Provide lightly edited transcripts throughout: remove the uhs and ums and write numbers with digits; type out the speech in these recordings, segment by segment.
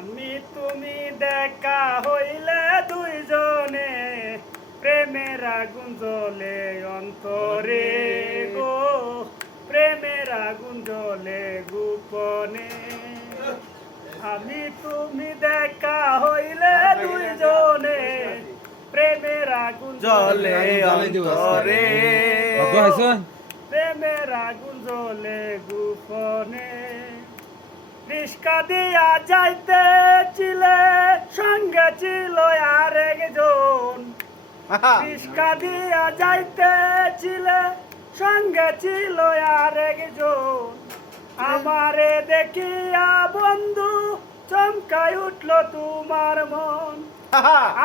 আমি তুমি দেখা হইলে দুইজনে প্রেমের আগুন জ্বলে অন্তরে গো, প্রেমের আগুন জ্বলে গোপনে। আমি তুমি দেখা হইলে দুইজনে প্রেমের আগুন জ্বলে অন্তরে, প্রেমের আগুন জ্বলে গোপনে। রিস্কা দিয়া যাইতে ছিলে সঙ্গে ছিল আরেকজন, রিস্কা দিয়া যাইতে ছিলে সঙ্গে ছিল আরেকজন। আমারে দেখিয়া বন্ধু চমকাই উঠল তোমার মন।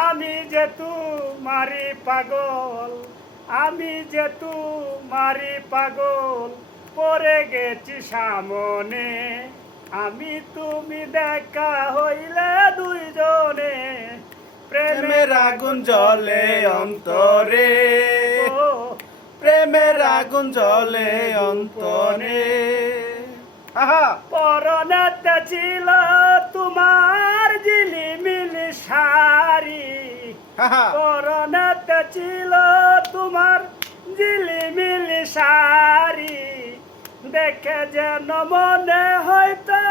আমি যে তোমারি পাগল, আমি যে তোমারি পাগল, পড়ে গেছি সামনে। আমি তুমি দেখা হইলে দুইজনে প্রেমের আগুন জ্বলে অন্তরে, প্রেমের আগুন জ্বলে অন্তরে। পরনেতে ছিল তোমার ঝিলিমিলি শাড়ি, পরনেতে ছিল তোমার ঝিলিমিলি শাড়ি। দেখে যেন মনে হয়তো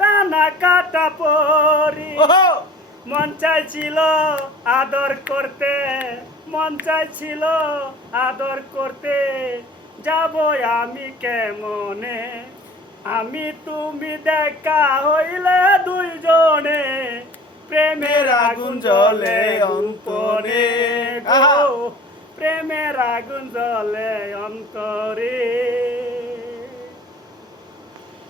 টানা কাটা পরি। মন চাইছিল আদর করতে, মন চাইছিল আদর করতে, যাব আমি কেমনে। আমি তুমি দেখা হইলে দুইজনে প্রেমের আগুন জ্বলে অন্তরে গো, প্রেমের আগুন জ্বলে অন্তরে।